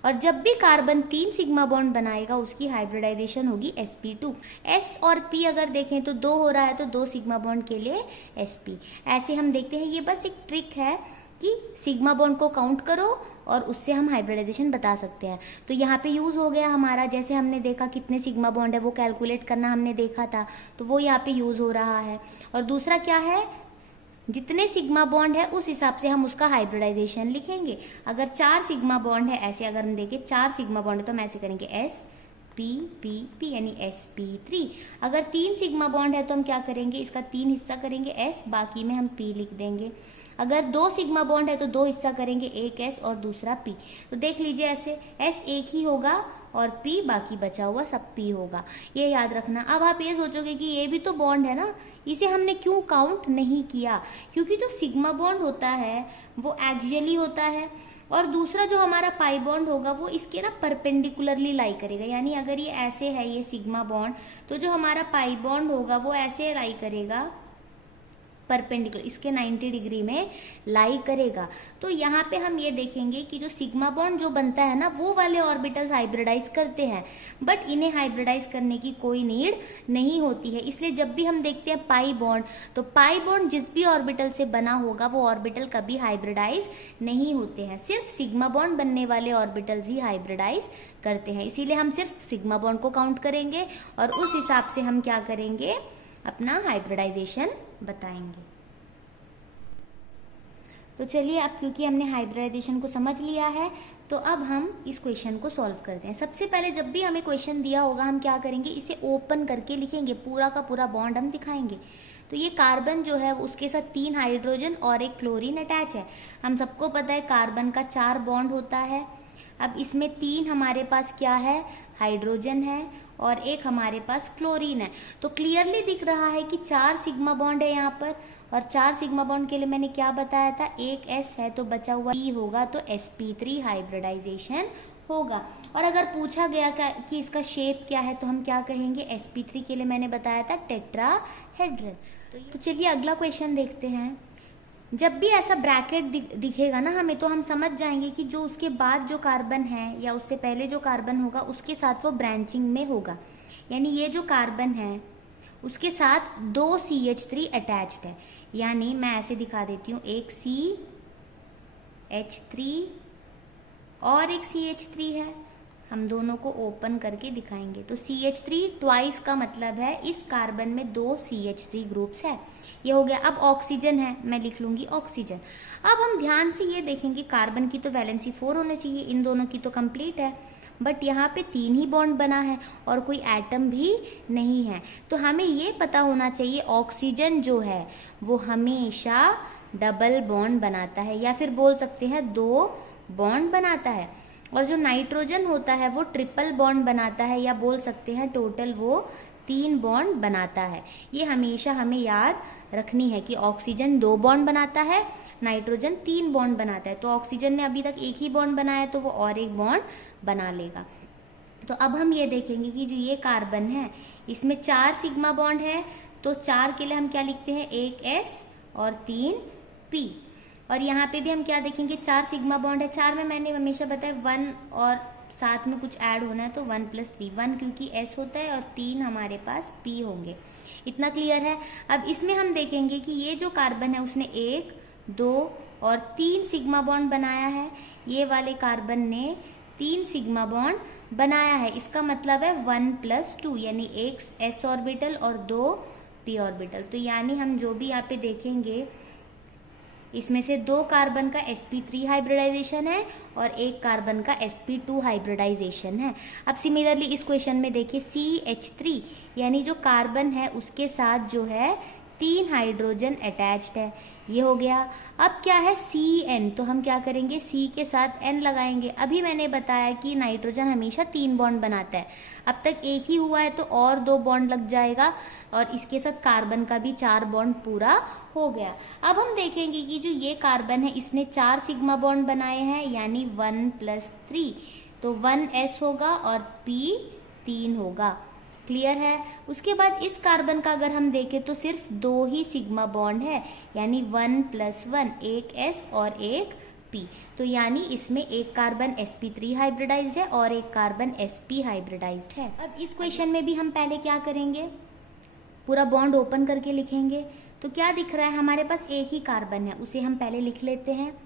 और जब भी कार्बन 3 सिग्मा बॉन्ड बनाएगा उसकी हाइब्रिडाइजेशन होगी sp2। s और p अगर देखें तो 2 हो रहा है तो 2 सिग्मा बॉन्ड के लिए sp। ऐसे हम देखते हैं, ये बस एक ट्रिक है कि सिग्मा बॉन्ड को काउंट करो और उससे हम हाइब्रिडाइजेशन बता सकते हैं। तो यहाँ पे यूज़ हो गया हमारा, जैसे हमने देखा कितने सिग्मा बॉन्ड है वो कैलकुलेट करना हमने देखा था, तो वो यहाँ पे यूज़ हो रहा है। और दूसरा क्या है, जितने सिग्मा बॉन्ड है उस हिसाब से हम उसका हाइब्रिडाइजेशन लिखेंगे। अगर 4 सिग्मा बॉन्ड है, ऐसे अगर हम देखें 4 सिग्मा बॉन्ड है तो हम ऐसे करेंगे S P P P यानी sp3। अगर 3 सिग्मा बॉन्ड है तो हम क्या करेंगे, इसका 3 हिस्सा करेंगे S, बाकी में हम P लिख देंगे। अगर 2 सिग्मा बॉन्ड है तो 2 हिस्सा करेंगे, एक S और दूसरा P। तो देख लीजिए ऐसे S एक ही होगा और P बाकी बचा हुआ सब P होगा, ये याद रखना। अब आप ये सोचोगे कि ये भी तो बॉन्ड है ना, इसे हमने क्यों काउंट नहीं किया, क्योंकि जो सिग्मा बॉन्ड होता है वो एक्सियली होता है और दूसरा जो हमारा पाई बॉन्ड होगा वो इसके ना परपेंडिकुलरली लाई करेगा। यानी अगर ये ऐसे है ये सिग्मा बॉन्ड, तो जो हमारा पाई बॉन्ड होगा वो ऐसे लाई करेगा, परपेंडिकुलर, इसके 90 डिग्री में लाई करेगा। तो यहाँ पे हम ये देखेंगे कि जो सिग्मा बॉन्ड जो बनता है ना, वो वाले ऑर्बिटल्स हाइब्रिडाइज करते हैं, बट इन्हें हाइब्रिडाइज करने की कोई नीड नहीं होती है। इसलिए जब भी हम देखते हैं पाई बॉन्ड, तो पाई बॉन्ड जिस भी ऑर्बिटल से बना होगा वो ऑर्बिटल कभी हाइब्रिडाइज नहीं होते हैं, सिर्फ सिग्मा बॉन्ड बनने वाले ऑर्बिटल्स ही हाइब्रिडाइज करते हैं। इसीलिए हम सिर्फ सिग्मा बॉन्ड को काउंट करेंगे और उस हिसाब से हम क्या करेंगे, अपना हाइब्रिडाइजेशन बताएंगे। तो चलिए, अब क्योंकि हमने हाइब्रिडाइजेशन को समझ लिया है, तो अब हम इस क्वेश्चन को सॉल्व करते हैं। सबसे पहले जब भी हमें क्वेश्चन दिया होगा, हम क्या करेंगे, इसे ओपन करके लिखेंगे, पूरा का पूरा बॉन्ड हम दिखाएंगे। तो ये कार्बन जो है उसके साथ 3 हाइड्रोजन और 1 क्लोरीन अटैच है। हम सबको पता है कार्बन का 4 बॉन्ड होता है। अब इसमें 3 हमारे पास क्या है, हाइड्रोजन है, और 1 हमारे पास क्लोरीन है। तो क्लियरली दिख रहा है कि 4 सिग्मा बॉन्ड है यहाँ पर, और 4 सिग्मा बॉन्ड के लिए मैंने क्या बताया था, 1 S है तो बचा हुआ E होगा, तो sp3 हाइब्रिडाइजेशन होगा। और अगर पूछा गया कि इसका शेप क्या है, तो हम क्या कहेंगे, sp3 के लिए मैंने बताया था टेट्राहेड्रल। तो चलिए अगला क्वेश्चन देखते हैं। जब भी ऐसा ब्रैकेट दिखेगा ना हमें, तो हम समझ जाएंगे कि जो उसके बाद जो कार्बन है या उससे पहले जो कार्बन होगा उसके साथ वो ब्रांचिंग में होगा। यानी ये जो कार्बन है उसके साथ 2 CH3 अटैच्ड है। यानी मैं ऐसे दिखा देती हूँ, एक CH3 और एक CH3 है। हम दोनों को ओपन करके दिखाएंगे। तो CH3 ट्वाइस का मतलब है इस कार्बन में 2 CH3 ग्रुप्स है। ये हो गया। अब ऑक्सीजन है, मैं लिख लूंगी ऑक्सीजन। अब हम ध्यान से ये देखेंगे, कार्बन की तो वैलेंसी 4 होना चाहिए, इन दोनों की तो कंप्लीट है, बट यहाँ पे 3 ही बॉन्ड बना है और कोई एटम भी नहीं है। तो हमें ये पता होना चाहिए ऑक्सीजन जो है वो हमेशा डबल बॉन्ड बनाता है, या फिर बोल सकते हैं 2 बॉन्ड बनाता है। और जो नाइट्रोजन होता है वो ट्रिपल बॉन्ड बनाता है, या बोल सकते हैं टोटल वो 3 बॉन्ड बनाता है। ये हमेशा हमें याद रखनी है कि ऑक्सीजन 2 बॉन्ड बनाता है, नाइट्रोजन 3 बॉन्ड बनाता है। तो ऑक्सीजन ने अभी तक 1 ही बॉन्ड बनाया, तो वो और 1 बॉन्ड बना लेगा। तो अब हम ये देखेंगे कि जो ये कार्बन है इसमें 4 सिग्मा बॉन्ड है। तो 4 के लिए हम क्या लिखते हैं, 1 S और 3 P। और यहाँ पे भी हम क्या देखेंगे, 4 सिग्मा बॉन्ड है। 4 में मैंने हमेशा बताया 1 और साथ में कुछ ऐड होना है, तो 1 + 3, 1 क्योंकि S होता है और 3 हमारे पास P होंगे। इतना क्लियर है। अब इसमें हम देखेंगे कि ये जो कार्बन है उसने 1, 2 और 3 सिग्मा बॉन्ड बनाया है। ये वाले कार्बन ने 3 सिग्मा बॉन्ड बनाया है। इसका मतलब है 1 + 2, यानी 1 S ऑर्बिटल और 2 P ऑर्बिटल। तो यानी हम जो भी यहाँ पे देखेंगे इसमें से 2 कार्बन का sp3 हाइब्रिडाइजेशन है और 1 कार्बन का sp2 हाइब्रिडाइजेशन है। अब सिमिलरली इस क्वेश्चन में देखिए CH3 यानी जो कार्बन है उसके साथ जो है 3 हाइड्रोजन अटैच्ड है। ये हो गया। अब क्या है CN, तो हम क्या करेंगे, C के साथ N लगाएंगे। अभी मैंने बताया कि नाइट्रोजन हमेशा 3 बॉन्ड बनाता है, अब तक 1 ही हुआ है तो और 2 बॉन्ड लग जाएगा और इसके साथ कार्बन का भी 4 बॉन्ड पूरा हो गया। अब हम देखेंगे कि जो ये कार्बन है इसने 4 सिग्मा बॉन्ड बनाए हैं, यानी 1 + 3, तो 1S होगा और P 3 होगा। क्लियर है। उसके बाद इस कार्बन का अगर हम देखें तो सिर्फ 2 ही सिग्मा बॉन्ड है, यानी 1 + 1, 1 S और 1 P। तो यानी इसमें 1 कार्बन sp3 हाइब्रिडाइज्ड है और 1 कार्बन sp हाइब्रिडाइज्ड है। अब इस क्वेश्चन में भी हम पहले क्या करेंगे, पूरा बॉन्ड ओपन करके लिखेंगे। तो क्या दिख रहा है, हमारे पास 1 ही कार्बन है, उसे हम पहले लिख लेते हैं।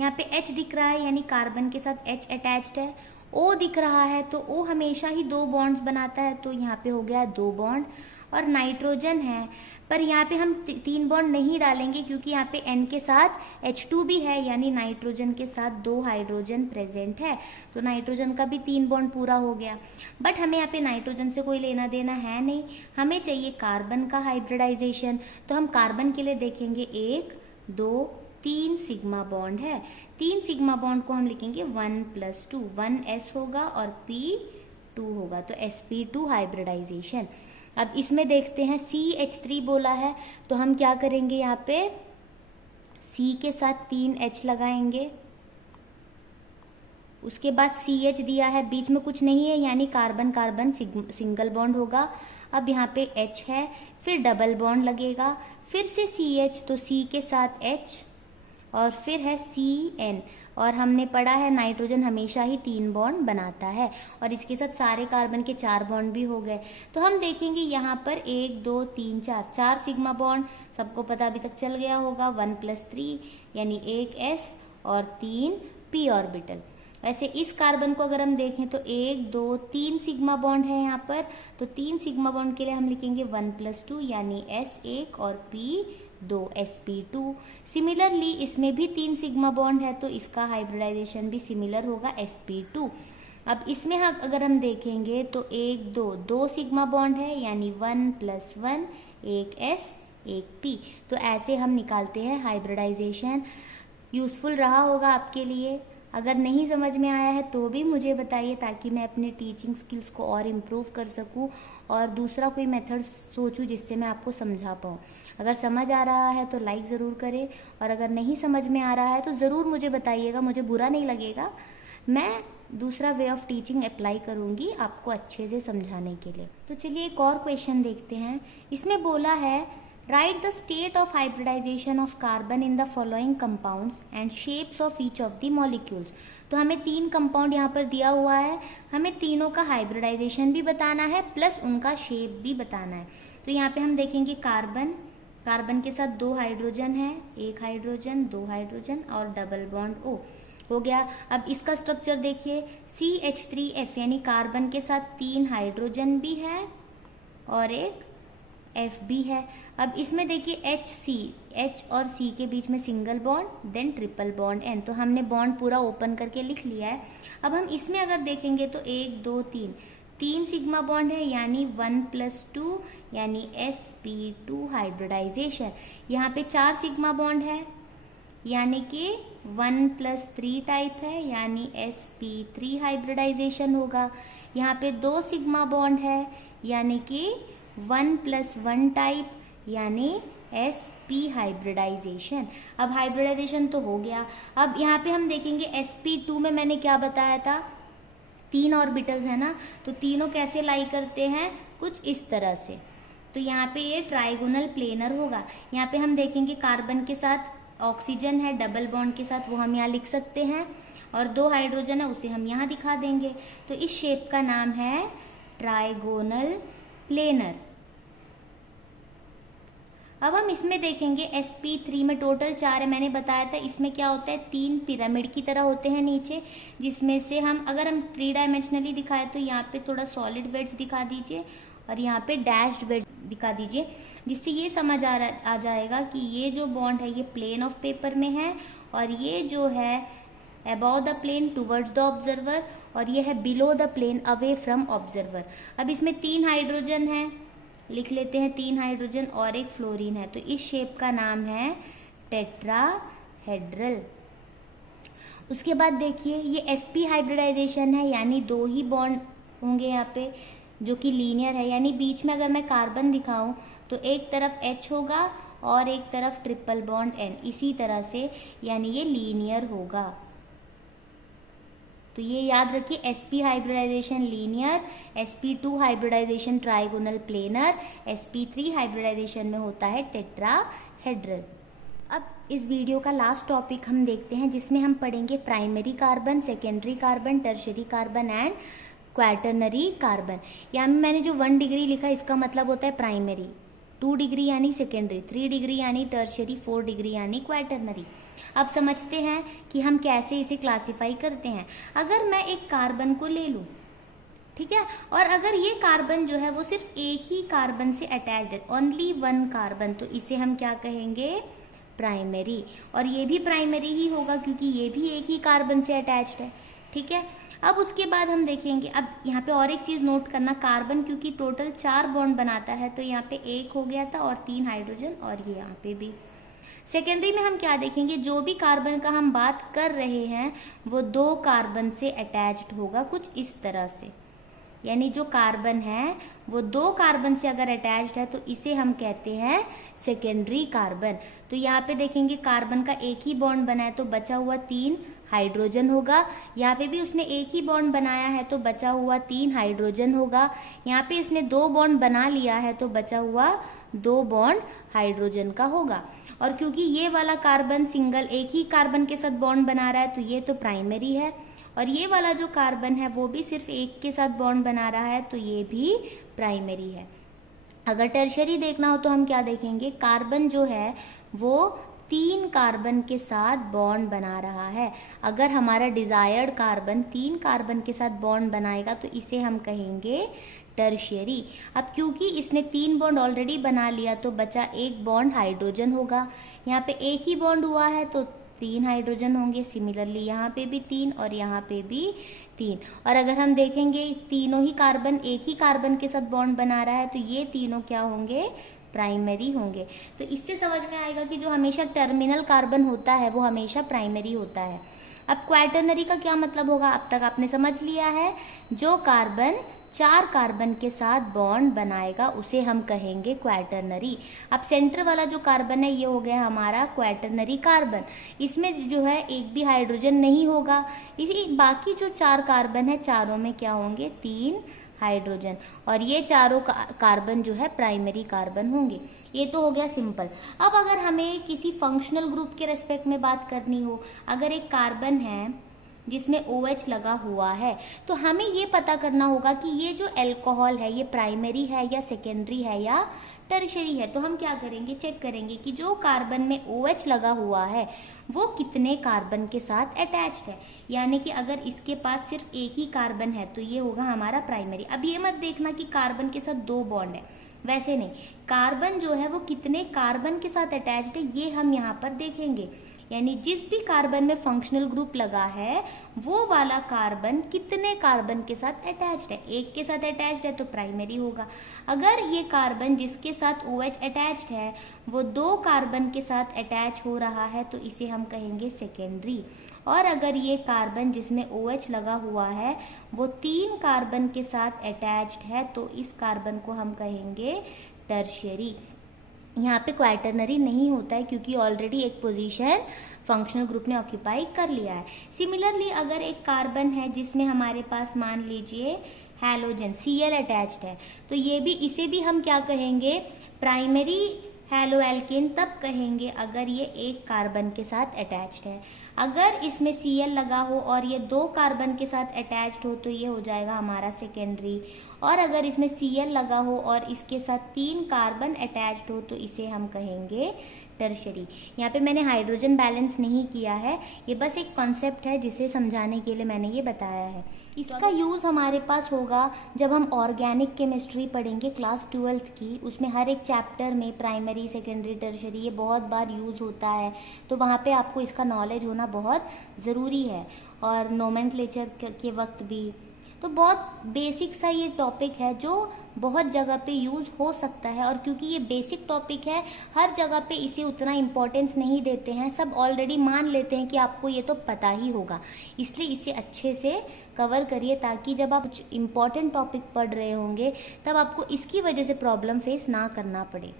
यहाँ पे H दिख रहा है, यानी कार्बन के साथ H अटैच्ड है। O दिख रहा है, तो O हमेशा ही 2 बॉन्ड्स बनाता है, तो यहाँ पे हो गया 2 बॉन्ड। और नाइट्रोजन है, पर यहाँ पे हम 3 बॉन्ड नहीं डालेंगे क्योंकि यहाँ पे N के साथ H2 भी है, यानी नाइट्रोजन के साथ 2 हाइड्रोजन प्रेजेंट है, तो नाइट्रोजन का भी 3 बॉन्ड पूरा हो गया। बट हमें यहाँ पे नाइट्रोजन से कोई लेना देना है नहीं, हमें चाहिए कार्बन का हाइब्रिडाइजेशन। तो हम कार्बन के लिए देखेंगे 1, 2, 3 सिग्मा बॉन्ड है। 3 सिग्मा बॉन्ड को हम लिखेंगे 1 + 2, 1S होगा और P 2 होगा, तो sp2 हाइब्रिडाइजेशन। अब इसमें देखते हैं CH3 बोला है, तो हम क्या करेंगे, यहाँ पे C के साथ 3 H लगाएंगे उसके बाद CH दिया है, बीच में कुछ नहीं है यानी कार्बन कार्बन सिंगल बॉन्ड होगा। अब यहाँ पे H है, फिर डबल बॉन्ड लगेगा, फिर से CH तो C के साथ H और फिर है CN। और हमने पढ़ा है नाइट्रोजन हमेशा ही 3 बॉन्ड बनाता है और इसके साथ सारे कार्बन के 4 बॉन्ड भी हो गए। तो हम देखेंगे यहाँ पर 1 2 3 4 सिग्मा बॉन्ड, सबको पता अभी तक चल गया होगा। 1 + 3 यानी 1 S और 3 p ऑर्बिटल। वैसे इस कार्बन को अगर हम देखें तो 1 2 3 सिग्मा बॉन्ड है यहाँ पर, तो 3 सिग्मा बॉन्ड के लिए हम लिखेंगे 1 + 2 यानी S1 और P2 sp2। सिमिलरली इसमें भी 3 सिग्मा बॉन्ड है तो इसका हाइब्रिडाइजेशन भी सिमिलर होगा sp2। अब इसमें अगर हम देखेंगे तो 1 2 सिग्मा बॉन्ड है यानी 1 + 1 1 S 1 P। तो ऐसे हम निकालते हैं हाइब्रिडाइजेशन। यूज़फुल रहा होगा आपके लिए। अगर नहीं समझ में आया है तो भी मुझे बताइए ताकि मैं अपने टीचिंग स्किल्स को और इम्प्रूव कर सकूं और दूसरा कोई मेथड सोचूं जिससे मैं आपको समझा पाऊं। अगर समझ आ रहा है तो लाइक ज़रूर करें और अगर नहीं समझ में आ रहा है तो ज़रूर मुझे बताइएगा, मुझे बुरा नहीं लगेगा। मैं दूसरा वे ऑफ टीचिंग अप्लाई करूँगी आपको अच्छे से समझाने के लिए। तो चलिए एक और क्वेश्चन देखते हैं। इसमें बोला है Write the state of hybridization of carbon in the following compounds and shapes of each of the molecules। तो हमें 3 कंपाउंड यहाँ पर दिया हुआ है, हमें तीनों का हाइब्रिडाइजेशन भी बताना है प्लस उनका शेप भी बताना है। तो यहाँ पे हम देखेंगे कार्बन के साथ 2 हाइड्रोजन है, 1 हाइड्रोजन 2 हाइड्रोजन और डबल बॉन्ड O हो गया। अब इसका स्ट्रक्चर देखिए CH3F यानी कार्बन के साथ 3 हाइड्रोजन भी है और एक F भी है। अब इसमें देखिए H और C के बीच में single bond then triple bond N। तो हमने बॉन्ड पूरा ओपन करके लिख लिया है। अब हम इसमें अगर देखेंगे तो 1 2 3 सिग्मा बॉन्ड है यानी 1 + 2 यानी sp2 हाइब्रिडाइजेशन। यहाँ पे 4 सिग्मा बॉन्ड है यानी कि 1 + 3 टाइप है यानी sp3 हाइब्रिडाइजेशन होगा। यहाँ पे 2 सिग्मा बॉन्ड है यानी कि 1 + 1 टाइप यानी sp हाइब्रिडाइजेशन। अब हाइब्रिडाइजेशन तो हो गया। अब यहाँ पे हम देखेंगे sp2 में मैंने क्या बताया था, 3 ऑर्बिटल्स है ना, तो तीनों कैसे लाई करते हैं, कुछ इस तरह से। तो यहाँ पे ये ट्राइगोनल प्लेनर होगा। यहाँ पे हम देखेंगे कार्बन के साथ ऑक्सीजन है डबल बॉन्ड के साथ, वो हम यहाँ लिख सकते हैं और 2 हाइड्रोजन है उसे हम यहाँ दिखा देंगे। तो इस शेप का नाम है ट्राइगोनल प्लेनर। अब हम इसमें देखेंगे sp3 में टोटल 4 है, मैंने बताया था इसमें क्या होता है 3 पिरामिड की तरह होते हैं नीचे, जिसमें से हम अगर हम 3 डायमेंशनली दिखाए तो यहाँ पे थोड़ा सॉलिड वेट्स दिखा दीजिए और यहाँ पे डैश्ड वेट्स दिखा दीजिए, जिससे ये समझ आ जाएगा कि ये जो बॉन्ड है ये प्लेन ऑफ पेपर में है और ये जो है above the plane towards the observer और ये है below the plane away from observer. अब इसमें 3 हाइड्रोजन है, लिख लेते हैं 3 हाइड्रोजन और एक फ्लोरीन है, तो इस शेप का नाम है टेट्राहेड्रल। उसके बाद देखिए ये sp हाइब्रिडाइजेशन है यानी 2 ही बॉन्ड होंगे यहाँ पे जो कि लीनियर है, यानी बीच में अगर मैं कार्बन दिखाऊं तो एक तरफ H होगा और एक तरफ ट्रिपल बॉन्ड N, इसी तरह से यानी ये लीनियर होगा। तो ये याद रखिए sp hybridisation linear, sp2 hybridisation trigonal planar, sp3 hybridisation में होता है टेट्राहेड्रल। अब इस वीडियो का लास्ट टॉपिक हम देखते हैं जिसमें हम पढ़ेंगे primary carbon, secondary carbon, tertiary carbon and quaternary carbon. यहाँ में मैंने जो 1 डिग्री लिखा इसका मतलब होता है प्राइमरी, 2 डिग्री यानी सेकेंडरी, 3 डिग्री यानी टर्शरी, 4 डिग्री यानी क्वाटरनरी। अब समझते हैं कि हम कैसे इसे क्लासिफाई करते हैं। अगर मैं एक कार्बन को ले लूँ, ठीक है, और अगर ये कार्बन जो है वो सिर्फ एक ही कार्बन से अटैच्ड है, ओनली 1 कार्बन, तो इसे हम क्या कहेंगे, प्राइमरी। और ये भी प्राइमरी ही होगा क्योंकि ये भी एक ही कार्बन से अटैच्ड है, ठीक है। अब उसके बाद हम देखेंगे, अब यहाँ पे और एक चीज़ नोट करना, कार्बन क्योंकि टोटल 4 बॉन्ड बनाता है तो यहाँ पे 1 हो गया था और 3 हाइड्रोजन और ये यहाँ पे भी। सेकेंडरी में हम क्या देखेंगे, जो भी कार्बन का हम बात कर रहे हैं वो 2 कार्बन से अटैच्ड होगा, कुछ इस तरह से, यानी जो कार्बन है वो 2 कार्बन से अगर अटैच्ड है तो इसे हम कहते हैं सेकेंडरी कार्बन। तो यहाँ पे देखेंगे कार्बन का एक ही बॉन्ड बना है तो बचा हुआ 3 हाइड्रोजन होगा। यहाँ पे भी उसने एक ही बॉन्ड बनाया है तो बचा हुआ 3 हाइड्रोजन होगा। यहाँ पे इसने 2 बॉन्ड बना लिया है तो बचा हुआ 2 बॉन्ड हाइड्रोजन का होगा। और क्योंकि ये वाला कार्बन सिंगल एक ही कार्बन के साथ बॉन्ड बना रहा है तो ये तो प्राइमरी है, और ये वाला जो कार्बन है वो भी सिर्फ एक के साथ बॉन्ड बना रहा है तो ये भी प्राइमरी है। अगर टर्शरी देखना हो तो हम क्या देखेंगे, कार्बन जो है वो 3 कार्बन के साथ बॉन्ड बना रहा है। अगर हमारा डिजायर्ड कार्बन 3 कार्बन के साथ बॉन्ड बनाएगा तो इसे हम कहेंगे टर्शियरी। अब क्योंकि इसने 3 बॉन्ड ऑलरेडी बना लिया तो बचा 1 बॉन्ड हाइड्रोजन होगा। यहाँ पे एक ही बॉन्ड हुआ है तो 3 हाइड्रोजन होंगे। सिमिलरली यहाँ पे भी 3 और यहाँ पे भी 3। और अगर हम देखेंगे तीनों ही कार्बन एक ही कार्बन के साथ बॉन्ड बना रहा है तो ये तीनों क्या होंगे, प्राइमरी होंगे। तो इससे समझ में आएगा कि जो हमेशा टर्मिनल कार्बन होता है वो हमेशा प्राइमरी होता है। अब क्वैटरनरी का क्या मतलब होगा, अब तक आपने समझ लिया है। जो कार्बन 4 कार्बन के साथ बॉन्ड बनाएगा उसे हम कहेंगे क्वैटरनरी। अब सेंटर वाला जो कार्बन है ये हो गया हमारा क्वैटरनरी कार्बन। इसमें जो है एक भी हाइड्रोजन नहीं होगा। इसी बाकी जो 4 कार्बन है चारों में क्या होंगे, 3 हाइड्रोजन, और ये चारों कार्बन जो है प्राइमरी कार्बन होंगे। ये तो हो गया सिंपल। अब अगर हमें किसी फंक्शनल ग्रुप के रेस्पेक्ट में बात करनी हो, अगर एक कार्बन है जिसमें OH लगा हुआ है तो हमें ये पता करना होगा कि ये जो अल्कोहल है ये प्राइमरी है या सेकेंडरी है या टर्शरी है। तो हम क्या करेंगे, चेक करेंगे कि जो कार्बन में OH लगा हुआ है वो कितने कार्बन के साथ अटैच्ड है। यानी कि अगर इसके पास सिर्फ एक ही कार्बन है तो ये होगा हमारा प्राइमरी। अब ये मत देखना कि कार्बन के साथ 2 बॉन्ड है, वैसे नहीं, कार्बन जो है वो कितने कार्बन के साथ अटैच्ड है ये हम यहाँ पर देखेंगे। यानी जिस भी कार्बन में फंक्शनल ग्रुप लगा है वो वाला कार्बन कितने कार्बन के साथ अटैच्ड है। एक के साथ अटैच्ड है तो प्राइमरी होगा। अगर ये कार्बन जिसके साथ OH अटैच्ड है वो 2 कार्बन के साथ अटैच हो रहा है तो इसे हम कहेंगे सेकेंडरी। और अगर ये कार्बन जिसमें OH लगा हुआ है वो 3 कार्बन के साथ अटैच्ड है तो इस कार्बन को हम कहेंगे टर्शियरी। यहाँ पे क्वैटरनरी नहीं होता है क्योंकि ऑलरेडी एक पोजीशन फंक्शनल ग्रुप ने ऑक्यूपाई कर लिया है। सिमिलरली अगर एक कार्बन है जिसमें हमारे पास मान लीजिए हैलोजन Cl अटैच्ड है तो ये भी, इसे भी हम क्या कहेंगे, प्राइमरी हैलोएल्केन तब कहेंगे अगर ये एक कार्बन के साथ अटैच्ड है। अगर इसमें Cl लगा हो और ये 2 कार्बन के साथ अटैच्ड हो तो ये हो जाएगा हमारा सेकेंडरी। और अगर इसमें Cl लगा हो और इसके साथ 3 कार्बन अटैच्ड हो तो इसे हम कहेंगे टर्शरी। यहाँ पे मैंने हाइड्रोजन बैलेंस नहीं किया है, ये बस एक कॉन्सेप्ट है जिसे समझाने के लिए मैंने ये बताया है। इसका यूज़ हमारे पास होगा जब हम ऑर्गेनिक केमिस्ट्री पढ़ेंगे क्लास 12th की। उसमें हर एक चैप्टर में प्राइमरी सेकेंडरी टर्शरी ये बहुत बार यूज़ होता है, तो वहाँ पे आपको इसका नॉलेज होना बहुत ज़रूरी है। और नोमेनक्लेचर के वक्त भी तो बहुत बेसिक सा ये टॉपिक है जो बहुत जगह पे यूज़ हो सकता है। और क्योंकि ये बेसिक टॉपिक है हर जगह पे इसे उतना इम्पोर्टेंस नहीं देते हैं, सब ऑलरेडी मान लेते हैं कि आपको ये तो पता ही होगा, इसलिए इसे अच्छे से कवर करिए ताकि जब आप कुछ इम्पोर्टेंट टॉपिक पढ़ रहे होंगे तब आपको इसकी वजह से प्रॉब्लम फेस ना करना पड़े।